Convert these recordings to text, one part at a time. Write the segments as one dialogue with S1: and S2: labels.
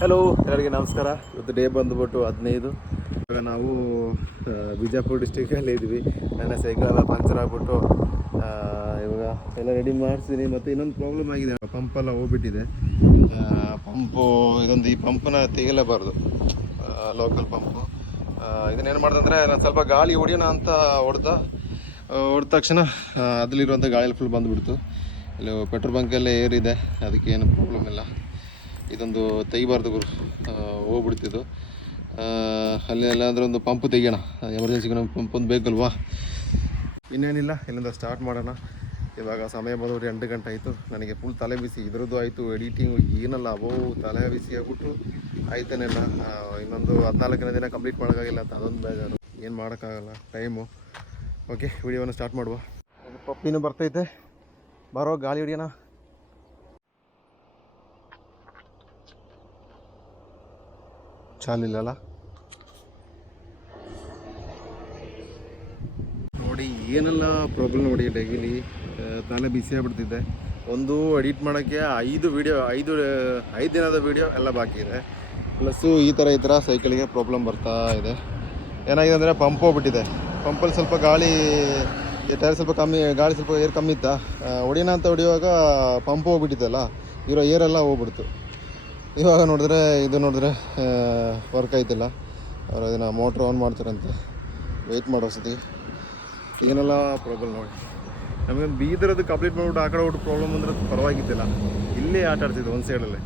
S1: Hello ಎಲ್ಲರಿಗೆ ನಮಸ್ಕಾರ. ಇವತ್ತು ಡೇ ಬಂದುಬಿಟ್ಟು ಹದಿನೈದು. ಇವಾಗ ನಾವು ಬಿಜಾಪುರ ಡಿಸ್ಟಿಕಲ್ಲಿ ಇದ್ವಿ ನನ್ನ ಸೈಕಲ್ ಎಲ್ಲ ಪಂಚರ್ ಆಗ್ಬಿಟ್ಟು ಇವಾಗ ಎಲ್ಲ ರೆಡಿ ಮಾಡಿಸಿದ್ದೀನಿ ಮತ್ತು ಇನ್ನೊಂದು ಪ್ರಾಬ್ಲಮ್ ಆಗಿದೆ. ಪಂಪೆಲ್ಲ ಹೋಗ್ಬಿಟ್ಟಿದೆ. ಪಂಪು ಇದೊಂದು ಈ ಪಂಪನ್ನ ತೆಗಿಲೇಬಾರ್ದು ಲೋಕಲ್ ಪಂಪು ಇದನ್ನೇನು ಮಾಡ್ದಂದ್ರೆ ನಾನು ಸ್ವಲ್ಪ ಗಾಳಿ ಹೊಡಿಯೋಣ ಅಂತ ಹೊಡೆದ ಹೊಡೆದ ತಕ್ಷಣ ಅದರಲ್ಲಿರುವಂಥ ಗಾಳಿಯಲ್ಲಿ ಫುಲ್ ಬಂದುಬಿಡ್ತು. ಇಲ್ಲಿ ಪೆಟ್ರೋಲ್ ಬಂಕಲ್ಲೇ ಏರಿದೆ. ಅದಕ್ಕೆ ಏನು ಪ್ರಾಬ್ಲಮ್ ಇಲ್ಲ. ಇದೊಂದು ತೆಗಿಬಾರ್ದು ಗುರು. ಹೋಗ್ಬಿಡ್ತಿದ್ದು. ಅಲ್ಲಿ ಎಲ್ಲಾದರೂ ಒಂದು ಪಂಪ್ ತೆಗಿಯೋಣ. ಎಮರ್ಜೆನ್ಸಿಗೆ ನಮ್ಗೆ ಪಂಪ್ ಒಂದು ಬೇಕಲ್ವಾ? ಇನ್ನೇನಿಲ್ಲ, ಇಲ್ಲಿಂದ ಸ್ಟಾರ್ಟ್ ಮಾಡೋಣ. ಇವಾಗ ಸಮಯ ಬಂದವ್ರು ಎಂಟು ಗಂಟೆ ಆಯಿತು. ನನಗೆ ಫುಲ್ ತಲೆ ಬಿಸಿ. ಇದ್ರದ್ದು ಆಯಿತು ಎಡಿಟಿಂಗು ಏನಲ್ಲ ಅವೋ ತಲೆ ಬಿಸಿ ಆಗ್ಬಿಟ್ಟು ಆಯ್ತಾನೆಲ್ಲ. ಇನ್ನೊಂದು ಹದಿನಾಲ್ಕನೇ ದಿನ ಕಂಪ್ಲೀಟ್ ಮಾಡೋಕ್ಕಾಗಿಲ್ಲ ಅಂತ ಅದೊಂದು ಬೇಜಾರು. ಏನು ಮಾಡೋಕ್ಕಾಗಲ್ಲ ಟೈಮು ಓಕೆ ವಿಡಿಯೋನ ಸ್ಟಾರ್ಟ್ ಮಾಡುವ. ಪಪ್ಪಿನೂ ಬರ್ತೈತೆ ಬರೋ, ಗಾಳಿ ಹೊಡಿಯೋಣ. ಚಾಲಿಲ್ಲಲ್ಲ? ನೋಡಿ, ಏನೆಲ್ಲ ಪ್ರಾಬ್ಲಮ್ ನೋಡಿ ಡೈಲಿ ತಾನೇ ಬಿಸಿ ಆಗ್ಬಿಡ್ತಿದ್ದೆ. ಒಂದು ಎಡಿಟ್ ಮಾಡೋಕ್ಕೆ ಐದು ವಿಡಿಯೋ ಐದು ಐದು ದಿನದ ವಿಡಿಯೋ ಎಲ್ಲ ಬಾಕಿ ಇದೆ. ಪ್ಲಸ್ಸು ಈ ಥರ ಈ ಥರ ಸೈಕಲಿಗೆ ಪ್ರಾಬ್ಲಮ್ ಬರ್ತಾ ಇದೆ. ಏನಾಗಿದೆ ಅಂದರೆ ಪಂಪ್ ಹೋಗ್ಬಿಟ್ಟಿದೆ. ಪಂಪಲ್ಲಿ ಸ್ವಲ್ಪ ಗಾಳಿ ಟೈರ್ ಸ್ವಲ್ಪ ಕಮ್ಮಿ, ಗಾಳಿ ಸ್ವಲ್ಪ ಏರ್ ಕಮ್ಮಿ ಇತ್ತಾ? ಹೊಡಿಯೋಣ ಅಂತ ಹೊಡಿಯುವಾಗ ಪಂಪ್ ಹೋಗ್ಬಿಟ್ಟಿದ್ದಲ್ಲ ಇರೋ ಏರೆಲ್ಲ ಹೋಗ್ಬಿಡ್ತು. ಇವಾಗ ನೋಡಿದ್ರೆ, ಇದು ನೋಡಿದ್ರೆ ವರ್ಕ್ ಆಯ್ತಿಲ್ಲ. ಅವ್ರು ಅದನ್ನು ಮೋಟ್ರ್ ಆನ್ ಮಾಡ್ತಾರಂತೆ. ವೆಯ್ಟ್ ಮಾಡೋ ಸತಿ. ಏನೆಲ್ಲ ಪ್ರಾಬ್ಲಮ್ ನೋಡಿ. ನಮಗೆ ಬೀದರದ್ದು ಕಂಪ್ಲೀಟ್ ಮಾಡಿಬಿಟ್ಟು ಆ ಕಡೆ ಹೋಗ್ಬಿಟ್ಟು ಪ್ರಾಬ್ಲಮ್ ಅಂದರೆ ಪರವಾಗಿದ್ದಿಲ್ಲ. ಇಲ್ಲೇ ಆಟ ಆಡ್ತಿದ್ದೆ ಒಂದು ಸೈಡಲ್ಲೇ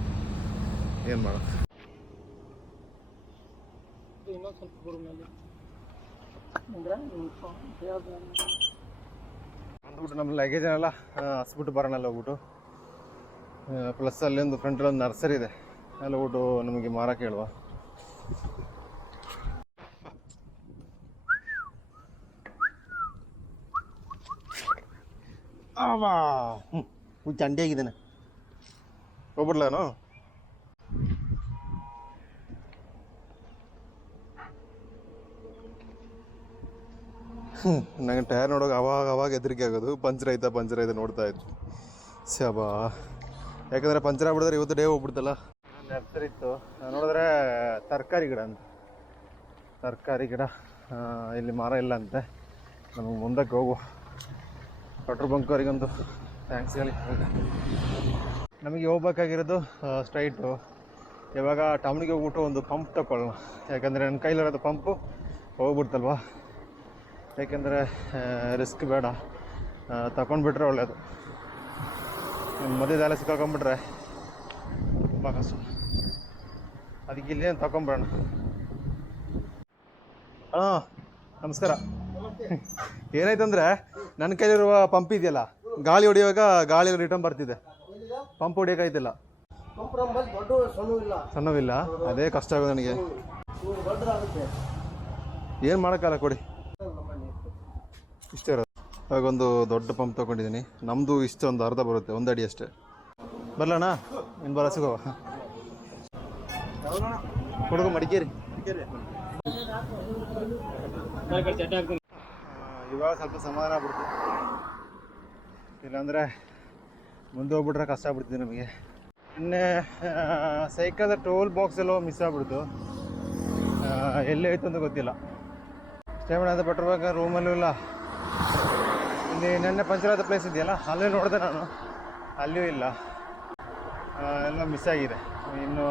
S1: ಏನು ಮಾಡೋದು? ಅಂದ್ಬಿಟ್ಟು ನಮ್ಮ ಲಗೇಜನ್ನೆಲ್ಲ ಹಸ್ಬಿಟ್ಟು ಬರೋಣಲ್ಲ ಹೋಗ್ಬಿಟ್ಟು. ಪ್ಲಸ್ ಅಲ್ಲಿ ಒಂದು ಫ್ರಂಟಲ್ಲಿ ಒಂದು ನರ್ಸರಿ ಇದೆ. ಅಲ್ಲಿ ಊಟು ನಮಗೆ ಮಾರಕ್ಕೆ ಹೇಳುವ. ಹ್ಞೂ ಚಂಡಿ ಆಗಿದ್ದಾನೆ. ಹೋಗ್ಬಿಡ್ಲೇನು? ನಂಗೆ ಟೈರ್ ನೋಡೋಕೆ ಅವಾಗ ಅವಾಗ ಹೆದರಿಕೆ ಆಗೋದು. ಪಂಚರ್ ಆಯ್ತಾ ಪಂಚರ್ ಆಯ್ತಾ ನೋಡ್ತಾ ಇತ್ತು ಸಬಾ ಯಾಕಂದರೆ ಪಂಚರ್ ಆಗ್ಬಿಡಿದ್ರೆ ಇವತ್ತು ಡೇ ಹೋಗ್ಬಿಡ್ತಲ್ಲ. ನರ್ಸರಿ ಇತ್ತು. ನೋಡಿದ್ರೆ ತರಕಾರಿ ಗಿಡ ಅಂತ. ತರಕಾರಿ ಗಿಡ ಇಲ್ಲಿ ಮರ ಇಲ್ಲ ಅಂತೆ. ನಮಗೆ ಮುಂದಕ್ಕೆ ಹೋಗುವ ಪೆಟ್ರೋಲ್ ಬಂಕವರಿಗಂತೂ ಥ್ಯಾಂಕ್ಸ್ ಹೇಳಿ. ನಮಗೆ ಹೋಗ್ಬೇಕಾಗಿರೋದು ಸ್ಟ್ರೈಟು ಇವಾಗ ಟೌನಿಗೆ ಹೋಗ್ಬಿಟ್ಟು ಒಂದು ಪಂಪ್ ತಗೊಳ್ಳೋಣ. ಯಾಕಂದರೆ ನನ್ನ ಕೈಲಿರೋದು ಪಂಪು ಹೋಗ್ಬಿಡ್ತಲ್ವಾ? ಯಾಕೆಂದರೆ ರಿಸ್ಕ್ ಬೇಡ. ತಗೊಂಡ್ಬಿಟ್ರೆ ಒಳ್ಳೆಯದು ಮಧ್ಯದಲ್ಲೇ ಸಿಕ್ಕಾಕೊಂಡ್ಬಿಟ್ರೆ ತುಂಬ ಕಷ್ಟ. ಅದಕ್ಕೆ ಇಲ್ಲೇನು ತಗೊಂಬಿಡೋಣ ಹಾಂ ನಮಸ್ಕಾರ. ಏನಾಯ್ತಂದ್ರೆ ನನ್ನ ಕೈಲಿರುವ ಪಂಪ್ ಇದೆಯಲ್ಲ, ಗಾಳಿ ಹೊಡಿಯುವಾಗ ಗಾಳಿ ರಿಟರ್ನ್ ಬರ್ತಿದೆ. ಪಂಪ್
S2: ಇಲ್ಲ
S1: ಸಣ್ಣವಿಲ್ಲ. ಅದೇ ಕಷ್ಟ ಆಗೋದು ನನಗೆ. ಏನು ಮಾಡೋಕ್ಕಲ್ಲ ಕೊಡಿ. ಇಷ್ಟೇ ಇರೋದು. ಇವಾಗ ಒಂದು ದೊಡ್ಡ ಪಂಪ್ ತಗೊಂಡಿದ್ದೀನಿ. ನಮ್ಮದು ಇಷ್ಟೊಂದು ಅರ್ಧ ಬರುತ್ತೆ, ಒಂದು ಅಡಿ ಅಷ್ಟೇ. ಬರಲಣ್ಣ ಇನ್ನು ಬರ ಸಿಗೋ. ಹುಡುಗ ಮಡಿಕೇರಿ. ಇವಾಗ ಸ್ವಲ್ಪ ಸಮಾಧಾನ ಆಗ್ಬಿಡ್ತು ಇಲ್ಲಾಂದರೆ ಮುಂದೆ ಹೋಗ್ಬಿಟ್ರೆ ಕಷ್ಟ ಆಗ್ಬಿಡ್ತಿದೆ ನಮಗೆ. ನಿನ್ನೆ ಸೈಕಲ್ ಟೋಲ್ ಬಾಕ್ಸ್ ಎಲ್ಲೋ ಮಿಸ್ ಆಗ್ಬಿಡ್ತು. ಹೋಯ್ತು ಅಂತ ಗೊತ್ತಿಲ್ಲ. ಸ್ಟೇ ಅಂತ ಪೆಟ್ರೋಲ್ ಬಂಕ್ ರೂಮಲ್ಲೂ ಇಲ್ಲ. ಇಲ್ಲಿ ನೆನ್ನೆ ಆದ ಪ್ಲೇಸ್ ಇದೆಯಲ್ಲ, ಅಲ್ಲೇ ನೋಡಿದೆ ನಾನು. ಅಲ್ಲಿಯೂ ಇಲ್ಲ. ಎಲ್ಲ ಮಿಸ್ ಆಗಿದೆ. ಇನ್ನು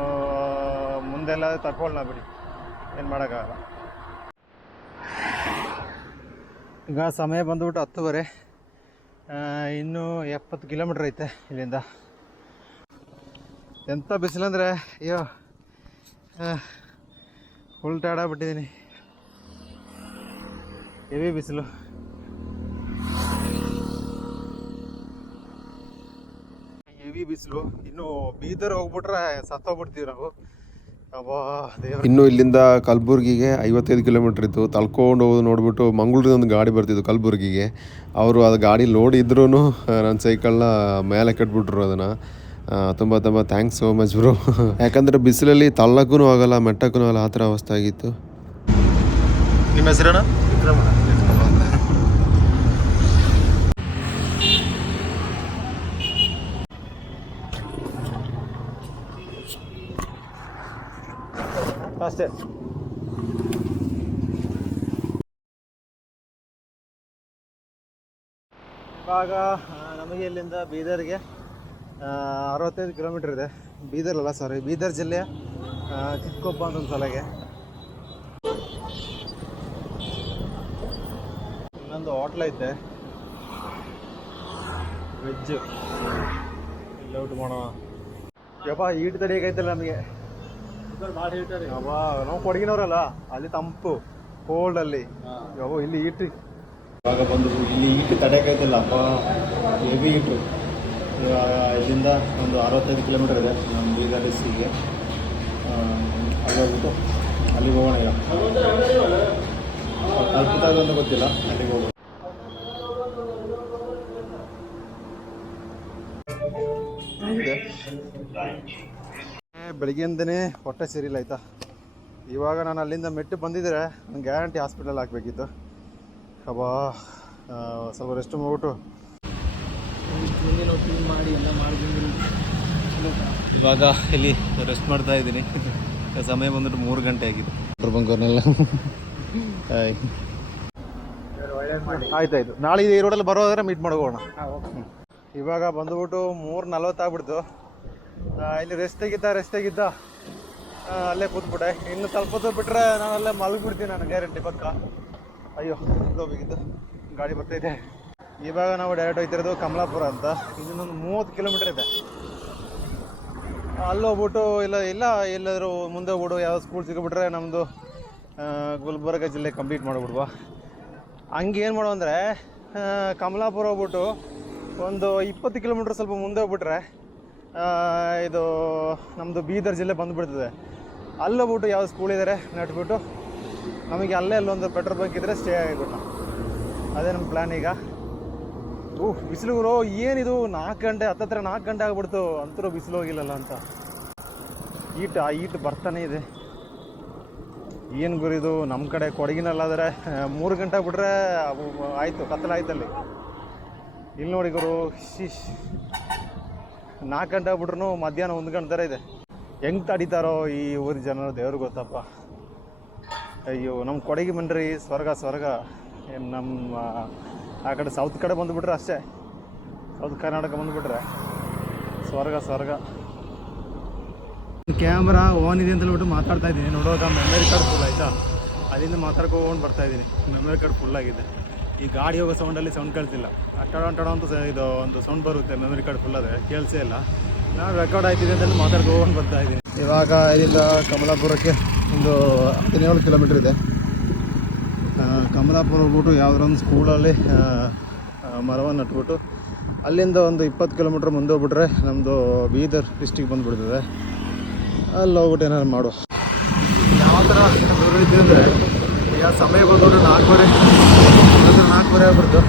S1: ಮುಂದೆಲ್ಲ ತಗೊಳ್ಳೋಣ ಬಿಡಿ. ಏನು ಮಾಡೋಕ್ಕಾಗಲ್ಲ. ಈಗ ಸಮಯ ಬಂದುಬಿಟ್ಟು ಹತ್ತುವರೆ. ಇನ್ನೂ ಎಪ್ಪತ್ತು ಕಿಲೋಮೀಟ್ರ್ ಐತೆ ಇಲ್ಲಿಂದ. ಎಂಥ ಬಿಸಿಲಂದರೆ ಅಯ್ಯೋ ಫುಲ್ ಬಿಟ್ಟಿದ್ದೀನಿ ಹೆವಿ ಬಿಸಿಲು. ಹೆವಿ ಬಿಸಿಲು. ಇನ್ನು ಬೀದರ್ ಹೋಗ್ಬಿಟ್ರೆ ಸತ್ತೋಗ್ಬಿಡ್ತೀವಿ ನಾವು.
S3: ಇನ್ನು ಇಲ್ಲಿಂದ ಕಲಬುರ್ಗಿಗೆ ಐವತ್ತೈದು ಕಿಲೋಮೀಟ್ರ್ ಇತ್ತು. ತಳ್ಕೊಂಡು ಹೋಗೋದು ನೋಡಿಬಿಟ್ಟು ಮಂಗಳೂರಿಂದ ಒಂದು ಗಾಡಿ ಬರ್ತಿತ್ತು ಕಲಬುರ್ಗಿಗೆ. ಅವರು ಅದು ಗಾಡಿ ಲೋಡ್ ಇದ್ರೂ ನನ್ನ ಸೈಕಲ್ನ ಮೇಲೆ ಕಟ್ಬಿಟ್ರು ಅದನ್ನು. ತುಂಬ ತುಂಬ ಥ್ಯಾಂಕ್ಸ್ ಸೋ ಮಚ್ ಬ್ರೋ ಯಾಕಂದರೆ ಬಿಸಿಲಲ್ಲಿ ತಳ್ಳಕ್ಕೂ ಆಗಲ್ಲ ಮೆಟ್ಟಕ್ಕೂ ಆಗಲ್ಲ ಆ ಥರ ಅವಸ್ಥೆ ಆಗಿತ್ತು.
S1: ನಿಮ್ಮ ಹೆಸರೇನ? ಅಷ್ಟೇ. ಇವಾಗ ನಮಗೆ ಇಲ್ಲಿಂದ ಬೀದರ್ಗೆ ಅರವತ್ತೈದು ಕಿಲೋಮೀಟರ್ ಇದೆ. ಬೀದರ್ ಅಲ್ಲ ಸಾರಿ ಬೀದರ್ ಜಿಲ್ಲೆಯ ಚಿಕ್ಕೊಪ್ಪ ಅಂತ ಒಂದು ಸಲಗೆ ಇನ್ನೊಂದು ಹೋಟ್ಲ್ ಐತೆ. ವೆಜ್ ಊಟ ಮಾಡೋಣ. ಯಪ್ಪ ಈಟ್ ತಡಿಯಕೈತಲ್ಲ ನಮಗೆ. ಯವ್ವ, ನಾವು ಕೊಡಗಿನವರಲ್ಲ ಅಲ್ಲಿ ತಂಪು ಕೋಲ್ಡ್ ಅಲ್ಲಿ. ಯಾವ ಇಲ್ಲಿ ಈಟ್ ಇವಾಗ ಬಂದು ಇಲ್ಲಿ ಈಟ್ ತಡೆಯಕೈತಿಲ್ಲ ಅಪ್ಪ ಹೆವಿ ಈಟು ಇವಾಗ ಇಲ್ಲಿಂದ ಒಂದು ಅರವತ್ತೈದು ಕಿಲೋಮೀಟರ್ ಇದೆ ನಮ್ಮ ಬೀದರ್ ಡಿಸ್ಟಿಗೆ ಅಲ್ಲಿ ಹೋಗ್ಬಿಟ್ಟು ಅಲ್ಲಿಗೆ ಹೋಗೋಣ ಈಗ. ಅಂತ ಗೊತ್ತಿಲ್ಲ ಅಲ್ಲಿಗೆ ಹೋಗೋಣ ಬೆಳಗ್ಗೆಯಿಂದನೇ ಹೊಟ್ಟೆ ಸೇರಿಲ್ಲ ಆಯ್ತಾ. ಇವಾಗ ನಾನು ಅಲ್ಲಿಂದ ಮೆಟ್ಟು ಬಂದಿದ್ದರೆ ನಾನು ಗ್ಯಾರಂಟಿ ಹಾಸ್ಪಿಟಲ್ ಹಾಕಬೇಕಿತ್ತು. ಅಬ್ಬಾ ಸ್ವಲ್ಪ ರೆಸ್ಟ್ ಮಾಡ್ಬಿಟ್ಟು.
S2: ಮಾಡಿ ಎಲ್ಲ ಮಾಡಿ
S1: ಇವಾಗ ಇಲ್ಲಿ ರೆಸ್ಟ್ ಮಾಡ್ತಾ ಇದ್ದೀನಿ. ಸಮಯ ಬಂದ್ಬಿಟ್ಟು ಮೂರು ಗಂಟೆ ಆಗಿದೆ ಪೆಟ್ರೋಲ್ ಬಂಕರ್ನೆಲ್ಲ ಆಯ್ತಾಯ್ತು ನಾಳೆ ಈ ರೋಡಲ್ಲಿ ಬರೋದ್ರೆ ಮೀಟ್ ಮಾಡೋಣ ಇವಾಗ ಬಂದ್ಬಿಟ್ಟು ಮೂರು ನಲ್ವತ್ತಾಗ್ಬಿಡ್ತು. ಆ, ಇಲ್ಲಿ ರೆಸ್ಟ್ ತೆಗಿತಾ ರೆಸ್ಟ್ ತೆಗಿದ್ದ ಅಲ್ಲೇ ಕೂತ್ಬಿಟ್ಟೆ. ಇನ್ನು ಸ್ವಲ್ಪ ಬಿಟ್ಟರೆ ನಾನು ಅಲ್ಲೇ ಮಲಗಿಬಿಡ್ತೀನಿ ನಾನು ಗ್ಯಾರಂಟಿ ಪಕ್ಕ. ಅಯ್ಯೋ ಹೋಗಿದ್ದು ಗಾಡಿ ಬರ್ತೈತೆ ಇವಾಗ ನಾವು ಡೈರೆಕ್ಟ್ ಹೋಗ್ತಿರೋದು ಕಮಲಾಪುರ ಅಂತ. ಇನ್ನೊಂದು ಮೂವತ್ತು ಕಿಲೋಮೀಟರ್ ಇದೆ. ಅಲ್ಲಿ ಹೋಗ್ಬಿಟ್ಟು ಇಲ್ಲ ಇಲ್ಲ, ಎಲ್ಲಾದರೂ ಮುಂದೆ ಹೋಗ್ಬಿಡು ಯಾವ ಸ್ಕೂಲ್ ಸಿಗ್ಬಿಟ್ರೆ ನಮ್ಮದು ಗುಲ್ಬರ್ಗ ಜಿಲ್ಲೆ ಕಂಪ್ಲೀಟ್ ಮಾಡಿಬಿಡ್ವಾ. ಹಂಗೆ ಏನು ಮಾಡು ಅಂದರೆ ಕಮಲಾಪುರ ಹೋಗ್ಬಿಟ್ಟು ಒಂದು ಇಪ್ಪತ್ತು ಕಿಲೋಮೀಟ್ರ್ ಸ್ವಲ್ಪ ಮುಂದೆ ಹೋಗ್ಬಿಟ್ರೆ ಇದು ನಮ್ಮದು ಬೀದರ್ ಜಿಲ್ಲೆ ಬಂದುಬಿಡ್ತದೆ. ಅಲ್ಲಿ ಹೋಗ್ಬಿಟ್ಟು ಯಾವ ಸ್ಕೂಲ್ ಇದ್ದಾರೆ ನೆಟ್ಬಿಟ್ಟು ನಮಗೆ ಅಲ್ಲೇ ಅಲ್ಲೊಂದು ಪೆಟ್ರೋಲ್ ಬಂಕ್ ಇದ್ದರೆ ಸ್ಟೇ ಆಗಿಬಿಟ್ಟು. ಅದೇ ನಮ್ಮ ಪ್ಲ್ಯಾನ್ ಈಗ. ಓಹ್ ಬಿಸಿಲು ಏನಿದು? ನಾಲ್ಕು ಗಂಟೆ, ಹತ್ತತ್ರ ನಾಲ್ಕು ಗಂಟೆ ಆಗ್ಬಿಡ್ತು. ಅಂತರೂ ಬಿಸಿಲು ಹೋಗಿಲ್ಲಲ್ಲ ಅಂತ. ಈಟ್ ಆ ಈಟ್ ಬರ್ತಾನೆ ಇದೆ. ಏನು ಗುರಿದು ನಮ್ಮ ಕಡೆ ಕೊಡಗಿನಲ್ಲಾದರೆ ಮೂರು ಗಂಟೆ ಬಿಟ್ರೆ ಅವು ಆಯಿತು, ಕತ್ತಲಾಯ್ತಲ್ಲಿ. ಇಲ್ಲಿ ನೋಡಿ ಗುರು, ಶಿಶ್. ನಾಲ್ಕು ಗಂಟೆ ಆಗ್ಬಿಟ್ರು ಮಧ್ಯಾಹ್ನ ಒಂದು ಗಂಟೆ ಥರ ಇದೆ. ಹೆಂಗೆ ತಡೀತಾರೋ ಈ ಊರಿನ ಜನರು ದೇವ್ರಿಗೆ ಗೊತ್ತಪ್ಪ. ಅಯ್ಯೋ ನಮ್ಮ ಕೊಡಗಿ ಬನ್ರಿ ಸ್ವರ್ಗ ಸ್ವರ್ಗ. ನಮ್ಮ, ಆ ಕಡೆ ಸೌತ್ ಕಡೆ ಬಂದುಬಿಟ್ರೆ ಅಷ್ಟೇ. ಸೌತ್ ಕರ್ನಾಟಕ ಬಂದುಬಿಟ್ರೆ ಸ್ವರ್ಗ ಸ್ವರ್ಗ. ಕ್ಯಾಮ್ರಾ ಓನ್ ಇದೆ ಅಂತ ಹೇಳ್ಬಿಟ್ಟು ಮಾತಾಡ್ತಾ ಇದ್ದೀನಿ. ನೋಡುವಾಗ ಮೆಮೊರಿ ಕಾರ್ಡ್ ಫುಲ್ ಆಯಿತಾ? ಅಲ್ಲಿಂದ ಮಾತಾಡ್ಕೊಂಡು ಬರ್ತಾ ಇದ್ದೀನಿ. ಮೆಮೊರಿ ಕಾರ್ಡ್ ಫುಲ್ ಆಗಿದೆ. ಈ ಗಾಡಿ ಹೋಗೋ ಸೌಂಡಲ್ಲಿ ಸೌಂಡ್ ಕೇಳ್ತಿಲ್ಲ. ಅಟ್ಟಡ ಅಂಟಡ ಅಂತ ಇದು ಒಂದು ಸೌಂಡ್ ಬರುತ್ತೆ ಮೆಮೊರಿ ಕಾರ್ಡ್ ಫುಲ್ ಅದೇ ಕೇಳಿಸೇ ಇಲ್ಲ. ನಾನು ರೆಕಾರ್ಡ್ ಆಯ್ತಿದೆ ಅಂತ ಮಾತಾಡ್ಕೊಂಡು ಬರ್ತಾ ಇದ್ದೀನಿ. ಇವಾಗ ಇಲ್ಲಿಂದ ಕಮಲಾಪುರಕ್ಕೆ ಒಂದು ಹದಿನೇಳು ಕಿಲೋಮೀಟ್ರ್ ಇದೆ. ಕಮಲಾಪುರ ಹೋಗ್ಬಿಟ್ಟು ಯಾವುದೋ ಒಂದು ಸ್ಕೂಲಲ್ಲಿ ಮರವನ್ನು ನಟ್ಬಿಟ್ಟು ಅಲ್ಲಿಂದ ಒಂದು ಇಪ್ಪತ್ತು ಕಿಲೋಮೀಟ್ರ್ ಮುಂದೆ ಹೋಗ್ಬಿಟ್ರೆ ನಮ್ಮದು ಬೀದರ್ ಡಿಸ್ಟಿಕ್ ಬಂದುಬಿಡ್ತದೆ. ಅಲ್ಲಿ ಹೋಗ್ಬಿಟ್ಟು ಏನಾದ್ರು ಮಾಡು. ಯಾವ ಥರ ಅಂದರೆ ಈಗ ಸಮಯ ಬಂದ್ಬಿಟ್ಟು ನಾಲ್ಕೂವರೆ ನಾಲ್ಕೂವರೆ ಆಗ್ಬಿಡ್ತು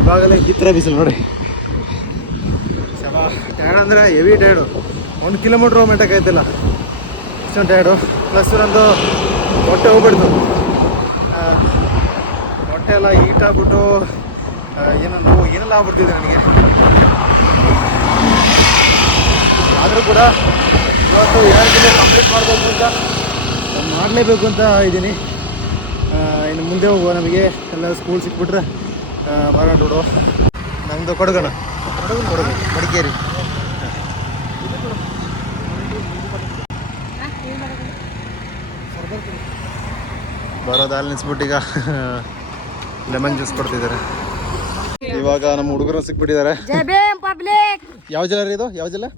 S1: ಇವಾಗಲೇ ಈ ಥರ ಬಿಸಿಲು ನೋಡಿ ಶಬಾ ಟಯರ್ಡ್ ಅಂದರೆ ಹೆವಿ ಟಯರ್ಡು ಒಂದು ಕಿಲೋಮೀಟ್ರ್ ಹೋಗ್ಮೆಂಟಾಗೈತಿಲ್ಲ ಇಷ್ಟೊಂದು ಟಯರ್ಡು ಪ್ಲಸ್ ನಂದು ಹೊಟ್ಟೆ ಹೋಗ್ಬಿಡ್ತು. ಹೊಟ್ಟೆ ಎಲ್ಲ ಹೀಟ್ ಆಗ್ಬಿಟ್ಟು ಏನೋ ನೋವು ಏನೆಲ್ಲ ಆಗ್ಬಿಡ್ತಿದೆ ನನಗೆ. ಆದರೂ ಕೂಡ ಇವತ್ತು ಎರಡು ಕಂಪ್ಲೀಟ್ ಮಾಡಬೇಕು ಅಂತ ಮಾಡಲೇಬೇಕು ಅಂತ ಇದ್ದೀನಿ. ಇನ್ನು ಮುಂದೆ ಹೋಗುವ ನಮಗೆ ಎಲ್ಲ ಸ್ಕೂಲ್ ಸಿಕ್ಬಿಟ್ರೆ ಮಾರ್ನಾಡ್ ರೋಡು ನಮ್ಮದು ಕೊಡಗಣ ಕೊಡಗು ಕೊಡಗು ಮಡಿಕೇರಿ. ಬರೋದು ಅಲ್ಲಿ ನಿಲ್ಸ್ಬಿಟ್ಟು ಈಗ ಲೆಮನ್ ಜ್ಯೂಸ್ ಕೊಡ್ತಿದ್ದಾರೆ. ಇವಾಗ ನಮ್ಮ ಹುಡುಗರು ಸಿಕ್ಬಿಟ್ಟಿದ್ದಾರೆ. ಯಾವ ಜಿಲ್ಲೆ ರೀ ಇದು? ಯಾವ ಜಿಲ್ಲೆ?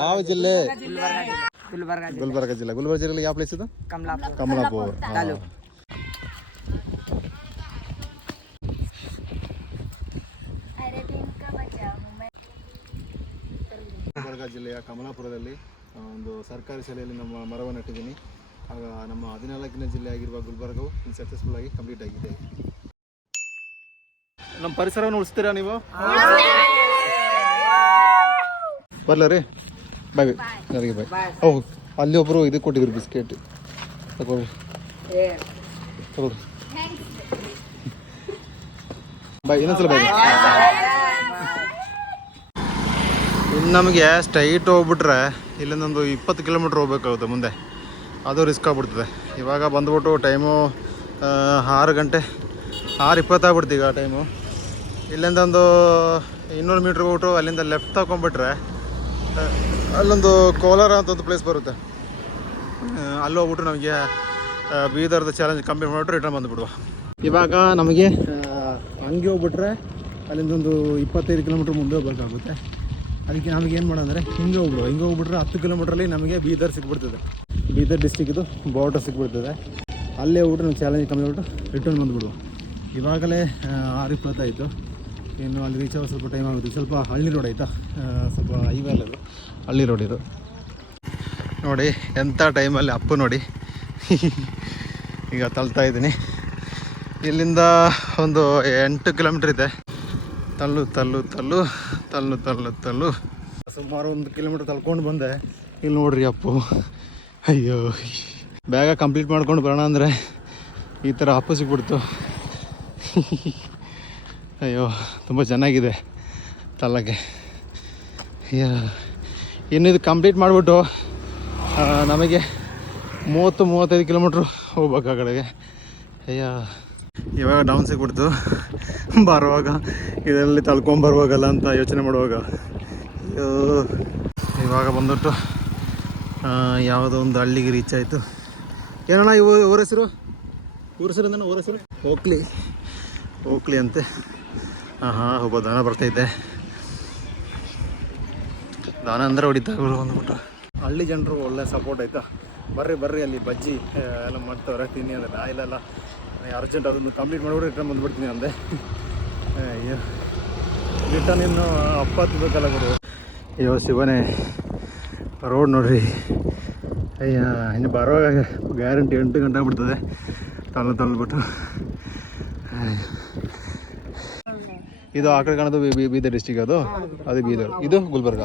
S1: ಯಾವ ಜಿಲ್ಲೆ?
S2: ಗುಲ್ಬರ್ಗ
S1: ಜಿಲ್ಲೆ. ಗುಲ್ಬರ್ಗ ಜಿಲ್ಲೆ. ಯಾವ ಪ್ಲೇಸ್ ಇದು?
S2: ಕಮಲಾಪುರ್.
S1: ಗುಲ್ಬರ್ಗ ಜಿಲ್ಲೆಯ ಕಮಲಾಪುರದಲ್ಲಿ ಒಂದು ಸರ್ಕಾರಿ ಶಾಲೆಯಲ್ಲಿ ನಮ್ಮ ಮರವನ್ನು ನೆಟ್ಟಿದ್ದೀನಿ. ಆಗ ನಮ್ಮ ಹದಿನಾಲ್ಕನೇ ಜಿಲ್ಲೆ ಆಗಿರುವ ಗುಲ್ಬರ್ಗವು ಸಕ್ಸಸ್ಫುಲ್ ಆಗಿ ಕಂಪ್ಲೀಟ್ ಆಗಿದೆ. ನಮ್ಮ ಪರಿಸರವನ್ನು ಉಳಿಸ್ತೀರಾ ನೀವು? ಬರ್ಲ ರೀ? ಬಾಯ್ ಬಾಯ್ ಬಾಯ್ ಓ ಅಲ್ಲಿ ಒಬ್ಬರು ಇದು ಕೊಟ್ಟಿದ್ರು ಬಿಸ್ಕೆಟ್. ತಗೊಳ್ರಿ ತಗೊಳ್ರಿ ಬಾಯ್ ಇನ್ನೊಂದ್ಸಲ ಬಾಯ್ ಇನ್ನು ನಮಗೆ ಸ್ಟ್ರೈಟ್ ಹೋಗ್ಬಿಟ್ರೆ ಇಲ್ಲಿಂದೊಂದು ಇಪ್ಪತ್ತು ಕಿಲೋಮೀಟ್ರ್ ಹೋಗ್ಬೇಕಾಗುತ್ತೆ ಮುಂದೆ. ಅದು ರಿಸ್ಕ್ ಆಗ್ಬಿಡ್ತದೆ. ಇವಾಗ ಬಂದ್ಬಿಟ್ಟು ಟೈಮು ಆರು ಗಂಟೆ ಆರು ಇಪ್ಪತ್ತಾಗ್ಬಿಡ್ತು ಈಗ ಟೈಮು ಇಲ್ಲಿಂದ ಒಂದು ಇನ್ನೂರು ಮೀಟ್ರ್ ಹೋಗ್ಬಿಟ್ಟು ಅಲ್ಲಿಂದ ಲೆಫ್ಟ್ ತಗೊಂಡ್ಬಿಟ್ರೆ ಅಲ್ಲೊಂದು ಕೋಲಾರ ಅಂತ ಒಂದು ಪ್ಲೇಸ್ ಬರುತ್ತೆ. ಅಲ್ಲಿ ಹೋಗ್ಬಿಟ್ಟು ನಮಗೆ ಆ, ಬೀದರ್ದ ಚಾಲೆಂಜ್ ಕಂಪ್ಲೀಟ್ ಮಾಡಿಬಿಟ್ಟು ರಿಟರ್ನ್ ಬಂದುಬಿಡುವ. ಇವಾಗ ನಮಗೆ ಆ, ಹಂಗೆ ಹೋಗ್ಬಿಟ್ರೆ ಅಲ್ಲಿಂದ ಒಂದು ಇಪ್ಪತ್ತೈದು ಕಿಲೋಮೀಟ್ರ್ ಮುಂದೆ ಹೋಗ್ಬೇಕಾಗುತ್ತೆ. ಅದಕ್ಕೆ ನಮಗೆ ಏನು ಮಾಡೋಂದರೆ ಹಿಂಗೆ ಹೋಗ್ಬಿಡು. ಹಿಂಗೆ ಹೋಗ್ಬಿಟ್ರೆ ಹತ್ತು ಕಿಲೋಮೀಟ್ರಲ್ಲಿ ನಮಗೆ ಬೀದರ್ ಸಿಕ್ಬಿಡ್ತದೆ ಬೀದರ್ ಡಿಸ್ಟಿಕ್ಕಿದು ಬಾರ್ಡರ್ ಸಿಕ್ಬಿಡ್ತದೆ ಅಲ್ಲೇ ಹೋಗ್ಬಿಟ್ಟು ನಾವು ಚಾಲೆಂಜ್ ಕಮ್ಮಿ ಬಿಟ್ಟು ರಿಟರ್ನ್ ಬಂದುಬಿಡುವ. ಇವಾಗಲೇ ಆರು ಇಪ್ಪತ್ತಾಯಿತು ಇನ್ನು ಅಲ್ಲಿ ರೀಚ್ ಆಗೋ ಸ್ವಲ್ಪ ಟೈಮ್ ಆಗುತ್ತೆ. ಸ್ವಲ್ಪ ಹಳ್ಳಿ ರೋಡ್ ಆಯಿತಾ? ಸ್ವಲ್ಪ ಹೈವೇ ಅಲ್ಲ ಹಳ್ಳಿ ರೋಡ್ ಇದು. ನೋಡಿ ಎಂಥ ಟೈಮಲ್ಲಿ ಅಪ್ಪು ನೋಡಿ. ಈಗ ತಳ್ತಾ ಇದ್ದೀನಿ. ಇಲ್ಲಿಂದ ಒಂದು ಎಂಟು ಕಿಲೋಮೀಟ್ರ್ ಇದೆ. ತಳ್ಳು ತಳ್ಳು ತಳ್ಳು ತಳ್ಳು ತಲ್ಲು ತಲ್ಲು. ಸುಮಾರು ಒಂದು ಕಿಲೋಮೀಟ್ರ್ ತಲ್ಕೊಂಡು ಬಂದೆ. ಇಲ್ಲಿ ನೋಡ್ರಿ ಅಪ್ಪು. ಅಯ್ಯೋ. ಬೇಗ ಕಂಪ್ಲೀಟ್ ಮಾಡ್ಕೊಂಡು ಬರೋಣ ಅಂದರೆ ಈ ಥರ ಅಪ್ಪು ಸಿಗ್ಬಿಡ್ತು. ಅಯ್ಯೋ, ತುಂಬ ಚೆನ್ನಾಗಿದೆ ತಲ್ಲಕ್ಕೆ ಅಯ್ಯೋ. ಇನ್ನು ಇದು ಕಂಪ್ಲೀಟ್ ಮಾಡಿಬಿಟ್ಟು ನಮಗೆ ಮೂವತ್ತು, ಮೂವತ್ತೈದು ಕಿಲೋಮೀಟ್ರ್ ಹೋಗ್ಬೇಕು ಆ ಕಡೆಗೆ? ಅಯ್ಯೋ. ಇವಾಗ ಡೌನ್ ಸಿಗ್ಬಿಡ್ತು. ಬರುವಾಗ, ಇದರಲ್ಲಿ ತಳ್ಕೊಂಬರುವಾಗಲ್ಲ ಅಂತ ಯೋಚನೆ ಮಾಡುವಾಗ. ಇವಾಗ ಬಂದ್ಬಿಟ್ಟು ಯಾವುದೋ ಒಂದು ಹಳ್ಳಿಗೆ ರೀಚ್ ಆಯಿತು. ಏನಣ್ಣ ಇವು ಊರ ಹೆಸರು? ಊರ ಹೆಸರು ಅಂದ್ರೆ ಊರ ಹೆಸರು? ಹೋಗ್ಲಿ. ಹೋಗ್ಲಿ ಅಂತೆ. ಹಾಂ ಹಾಂ ಒಬ್ಬ ದನ ಬರ್ತೈತೆ ದಾನ ಅಂದರೆ ಹೊಡಿತಾ ಬಂದ್ಬಿಟ್ಟು. ಹಳ್ಳಿ ಜನರು ಒಳ್ಳೆ ಸಪೋರ್ಟ್ ಆಯ್ತಾ? ಬರ್ರಿ ಬರ್ರಿ ಅಲ್ಲಿ ಬಜ್ಜಿ ಎಲ್ಲ ಮಾಡ್ತವ್ರೆ, ತಿನ್ನಿ ಅಂದ್ರೆ ಇಲ್ಲಲ್ಲ ಅರ್ಜೆಂಟ್ ಅದನ್ನು ಕಂಪ್ಲೀಟ್ ಮಾಡಿಬಿಟ್ಟು ರಿಟರ್ನ್ ಬಂದ್ಬಿಡ್ತೀನಿ ಅಂದೆ. ಅಯ್ಯೋ ರಿಟರ್ನ್ ಇನ್ನು ಅಪ್ಪತ್ತು ಬೇಕಲ್ಲ ಗುರು. ಅಯ್ಯೋ ಶಿವನೇ ರೋಡ್ ನೋಡ್ರಿ. ಅಯ್ಯ ಇನ್ನು ಬರುವಾಗ ಗ್ಯಾರಂಟಿ ಎಂಟು ಗಂಟೆ ಆಗ್ಬಿಡ್ತದೆ. ತಳ್ಳು ತಳ್ಳಿಬಿಟ್ಟು ಇದು ಆ ಕಡೆ ಕಾಣೋದು ಬೀದರ್ ಡಿಸ್ಟಿಕ್ ಅದು? ಅದು ಬೀದರ್. ಇದು ಗುಲ್ಬರ್ಗ.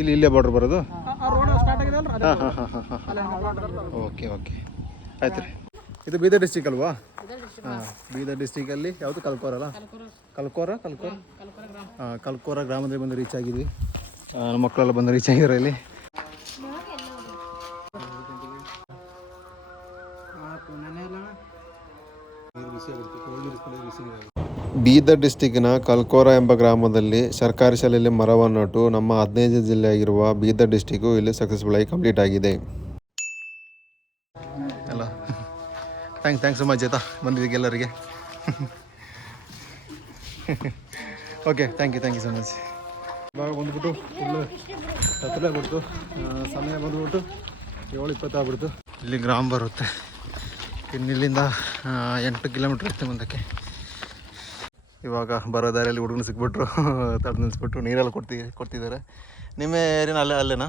S1: ಇಲ್ಲಿ ಇಲ್ಲೇ ಬಾರ್ಡ್ರ್ ಬರೋದು? ಹಾಂ ಹಾಂ ಹಾಂ ಹಾಂ ಹಾಂ. ಓಕೆ ಓಕೆ ಆಯ್ತು ರೀ. ಇದು ಬೀದರ್ ಡಿಸ್ಟಿಕ್ ಅಲ್ವಾ? ಬೀದರ್ ಬೀದರ್ ಡಿಸ್ಟಿಕಲ್ಲಿ ಯಾವುದು ಕಲ್ಕೋರ ಅಲ್ಲ? ಕಲ್ಕೋರ. ಕಲ್ಕೋರ ಹಾಂ ಕಲ್ಕೋರ ಗ್ರಾಮದಲ್ಲಿ ಬಂದು ರೀಚ್ ಆಗಿದ್ವಿ. ನಮ್ಮ ಮಕ್ಕಳೆಲ್ಲ ಬಂದು ರೀಚ್ ಆಗಿದ್ದಾರೆ ಇಲ್ಲಿ.
S3: ಬೀದರ್ ಡಿಸ್ಟಿಕ್ನ ಕಲ್ಕೋರ ಎಂಬ ಗ್ರಾಮದಲ್ಲಿ ಸರ್ಕಾರಿ ಶಾಲೆಯಲ್ಲಿ ಮರವನ್ನು ನಟ್ಟು ನಮ್ಮ ಹದಿನೈದು ಜಿಲ್ಲೆಯಾಗಿರುವ ಬೀದರ್ ಡಿಸ್ಟಿಕ್ಕು ಇಲ್ಲಿ ಸಕ್ಸಸ್ಫುಲ್ ಆಗಿ ಕಂಪ್ಲೀಟ್ ಆಗಿದೆ.
S1: ಥ್ಯಾಂಕ್ಸ್ ಥ್ಯಾಂಕ್ಸ್ ಸೊ ಮಚ್ ಆಯ್ತಾ ಬಂದಿದ್ದಕ್ಕೆ ಎಲ್ಲರಿಗೆ. Okay thank you thank you so much ಇವಾಗ ಬಂದ್ಬಿಟ್ಟು ಫುಲ್ಲು ಹತ್ತಿರ ಬಿಡ್ತು ಸಮಯ ಬಂದುಬಿಟ್ಟು ಏಳು ಇಪ್ಪತ್ತಾಗ್ಬಿಡ್ತು ಇಲ್ಲಿ ಗ್ರಾಮ ಬರುತ್ತೆ. ಇನ್ನು ಇಲ್ಲಿಂದ ಆ, ಎಂಟು ಕಿಲೋಮೀಟ್ರ್ ಇರುತ್ತೆ ಮುಂದಕ್ಕೆ. ಇವಾಗ ಬರೋ ದಾರಿಯಲ್ಲಿ ಹುಡುಗನ ಸಿಕ್ಬಿಟ್ರು ತಡೆದು ನಿಲ್ಲಿಸ್ಬಿಟ್ರು ನೀರೆಲ್ಲ ಕೊಡ್ತಿ ಕೊಡ್ತಿದ್ದಾರೆ. ನಿಮ್ಮ ಏರಿನ ಅಲ್ಲೇ ಅಲ್ಲೇನಾ?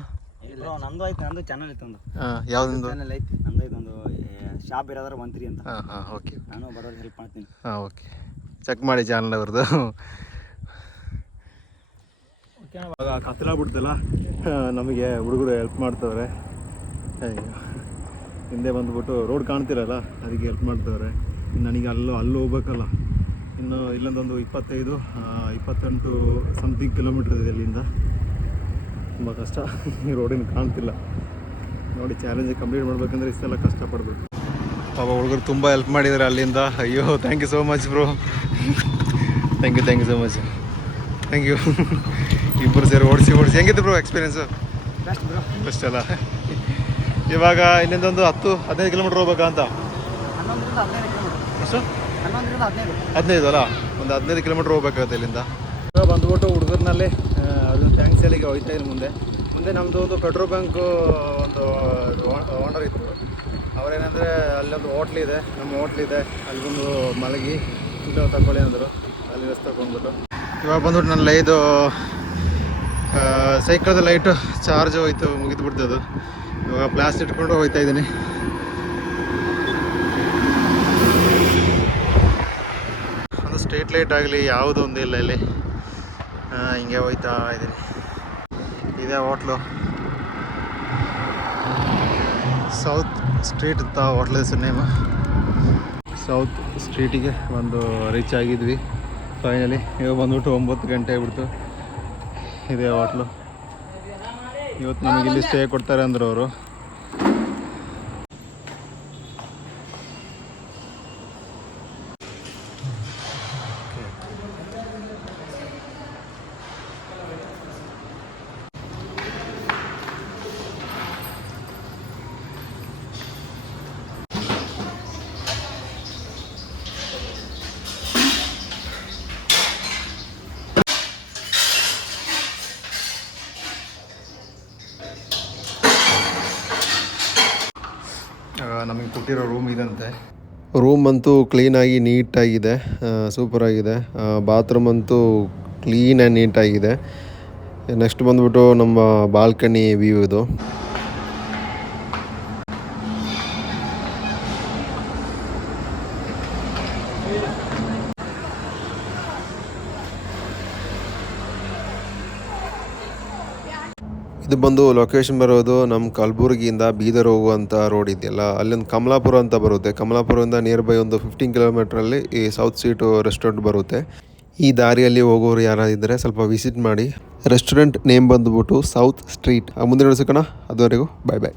S2: ಬ್ರೋ ನಂದು ಆಯ್ತು ನಂದು ಚಾನಲ್ ಇತ್ತು ಒಂದು
S1: ಹಾಂ ಯಾವ್ದು
S2: ಚಾನಲ್ ಐತಿ ನಂದು ಇದೊಂದು ಶಾಪ್ ಇರೋದ್ರ ಮಂತ್ರಿ ಅಂತ.
S1: ಹಾಂ ಹಾಂ ಓಕೆ
S2: ನಾನು ಬರೋರಿಗೆ ಹೆಲ್ಪ್ ಮಾಡ್ತೀನಿ.
S1: ಹಾಂ ಓಕೆ ಚೆಕ್ ಮಾಡಿ ಚಾನಲ್ ಅವ್ರದ್ದು. ಇವಾಗ ಕತ್ತಲಾಗ್ಬಿಡ್ತಲ್ಲ ಬಿಡ್ತಲ್ಲ ನಮಗೆ ಹುಡುಗರು ಹೆಲ್ಪ್ ಮಾಡ್ತವ್ರೆ. ಅಯ್ಯೋ ಹಿಂದೆ ಬಂದ್ಬಿಟ್ಟು ರೋಡ್ ಕಾಣ್ತಿರಲ್ಲ ಅದಕ್ಕೆ ಹೆಲ್ಪ್ ಮಾಡ್ತವ್ರೆ. ಇನ್ನು ನನಗೆ ಅಲ್ಲೂ ಅಲ್ಲೂ ಹೋಗ್ಬೇಕಲ್ಲ. ಇನ್ನು ಇಲ್ಲೊಂದೊಂದು ಇಪ್ಪತ್ತೈದು ಇಪ್ಪತ್ತೆಂಟು ಸಮಥಿಂಗ್ ಕಿಲೋಮೀಟ್ರ್ ಇದೆ ಇಲ್ಲಿಂದ ತುಂಬ ಕಷ್ಟ. ಈ ರೋಡಿನ ಕಾಣ್ತಿಲ್ಲ. ನೋಡಿ ಚಾಲೆಂಜ್ ಕಂಪ್ಲೀಟ್ ಮಾಡಬೇಕಂದ್ರೆ ಇಷ್ಟೆಲ್ಲ ಕಷ್ಟಪಡ್ಬೇಕು. ಪಾಪ ಹುಡುಗರು ತುಂಬ ಹೆಲ್ಪ್ ಮಾಡಿದ್ದಾರೆ ಅಲ್ಲಿಂದ. ಅಯ್ಯೋ thank you so much bro thank you thank you so much thank you ಇಬ್ಬರು ಸೇರಿ ಓಡಿಸಿ ಓಡಿಸಿ. ಹೆಂಗಿತ್ತು ಬ್ರೋ ಎಕ್ಸ್ಪೀರಿಯೆನ್ಸು
S2: ಬೆಸ್ಟ್
S1: ಅಲ್ಲ? ಇವಾಗ ಇಲ್ಲಿಂದ ಒಂದು ಹತ್ತು ಹದಿನೈದು ಕಿಲೋಮೀಟ್ರ್ ಹೋಗ್ಬೇಕಾ ಅಂತ?
S2: ಹದಿನೈದು
S1: ಎಷ್ಟು? ಅಲ್ಲ? ಒಂದು ಹದಿನೈದು ಕಿಲೋಮೀಟ್ರ್ ಹೋಗ್ಬೇಕಾಗುತ್ತೆ ಇಲ್ಲಿಂದ. ಬಂದ್ಬಿಟ್ಟು ಹುಡುಗರ್ನಲ್ಲಿ ಅದನ್ನ ಥ್ಯಾಂಕ್ಸ್ ಎಲ್ಲಿಗೆ ಹೋಯ್ತಾ ಇದ್ದೀನಿ ಮುಂದೆ. ಮುಂದೆ ನಮ್ಮದು ಒಂದು ಪೆಟ್ರೋಲ್ ಬ್ಯಾಂಕ್ ಒಂದು ಓನರ್ ಇತ್ತು ಅವರೇನೆಂದರೆ ಅಲ್ಲೊಂದು ಹೋಟ್ಲ್ ಇದೆ, ನಮ್ಮ ಹೋಟ್ಲ್ ಇದೆ ಅಲ್ಲಿ ಬಂದು ಮಲಗಿ ಊಟ ತಗೊಳ್ಳಿ ಅಂದರು. ಅಲ್ಲಿ ರಸ್ತೆ ಬಂದ್ಬಿಟ್ಟು ಇವಾಗ ಬಂದ್ಬಿಟ್ಟು ನನ್ನ ಲೈದು ಸೈಕಲ್ದು ಲೈಟು ಚಾರ್ಜ್ ಹೋಯ್ತು ಮುಗಿದು ಬಿಡ್ತದು ಇವಾಗ ಪ್ಲಾಸ್ಟ್ ಇಟ್ಕೊಂಡು ಹೋಗ್ತಾ ಇದ್ದೀನಿ. ಒಂದು ಸ್ಟ್ರೀಟ್ ಲೈಟ್ ಆಗಲಿ, ಯಾವುದೂ ಒಂದು ಇಲ್ಲ. ಇಲ್ಲಿ ಹಿಂಗೆ ಹೋಯ್ತಾ ಇದ್ದೀನಿ. ಇದೇ ಹೋಟ್ಲು. ಸೌತ್ ಸ್ಟ್ರೀಟ್ ಅಂತ ಹೋಟ್ಲ್ ಹೆಸರು ನೇಮ್ ಸೌತ್ ಸ್ಟ್ರೀಟಿಗೆ ಒಂದು ರೀಚ್ ಆಗಿದ್ವಿ. ಫೈನಲಿ ಇವಾಗ ಬಂದ್ಬಿಟ್ಟು ಒಂಬತ್ತು ಗಂಟೆ ಆಗ್ಬಿಡ್ತು. ಇದೇ ಹೋಟ್ಲು. ಇವತ್ತು ನಮಗೆ ಇಲ್ಲಿ ಸ್ಟೇ ಕೊಡ್ತಾರೆ ಅಂದರು ಅವರು. ನಮಗೆ ಕೊಟ್ಟಿರೋ ರೂಮ್ ಇದಂತೆ.
S3: ರೂಮ್ ಅಂತೂ ಕ್ಲೀನಾಗಿ ನೀಟಾಗಿದೆ ಸೂಪರಾಗಿದೆ ಬಾತ್ರೂಮ್ ಅಂತೂ ಕ್ಲೀನ್ ಆ್ಯಂಡ್ ನೀಟಾಗಿದೆ. ನೆಕ್ಸ್ಟ್ ಬಂದ್ಬಿಟ್ಟು ನಮ್ಮ ಬಾಲ್ಕನಿ ವ್ಯೂ ಇದು. ಇದು ಬಂದು ಲೊಕೇಶನ್ ಬರೋದು ನಮ್ಮ ಕಲಬುರಗಿಯಿಂದ ಬೀದರ್ ಹೋಗುವಂಥ ರೋಡ್ ಇದೆಯಲ್ಲ, ಅಲ್ಲಿಂದ ಕಮಲಾಪುರ ಅಂತ ಬರುತ್ತೆ. ಕಮಲಾಪುರದಿಂದ ನಿಯರ್ ಬೈ ಒಂದು ಫಿಫ್ಟೀನ್ ಕಿಲೋಮೀಟ್ರಲ್ಲಿ ಈ ಸೌತ್ ಸೀಟು ರೆಸ್ಟೋರೆಂಟ್ ಬರುತ್ತೆ. ಈ ದಾರಿಯಲ್ಲಿ ಹೋಗೋರು ಯಾರಾದಿದ್ದರೆ ಸ್ವಲ್ಪ ವಿಸಿಟ್ ಮಾಡಿ. ರೆಸ್ಟೋರೆಂಟ್ ನೇಮ್ ಬಂದುಬಿಟ್ಟು ಸೌತ್ ಸ್ಟ್ರೀಟ್ ಮುಂದೆ ಸಿಗೋಣ ಅದುವರೆಗೂ ಬಾಯ್ ಬಾಯ್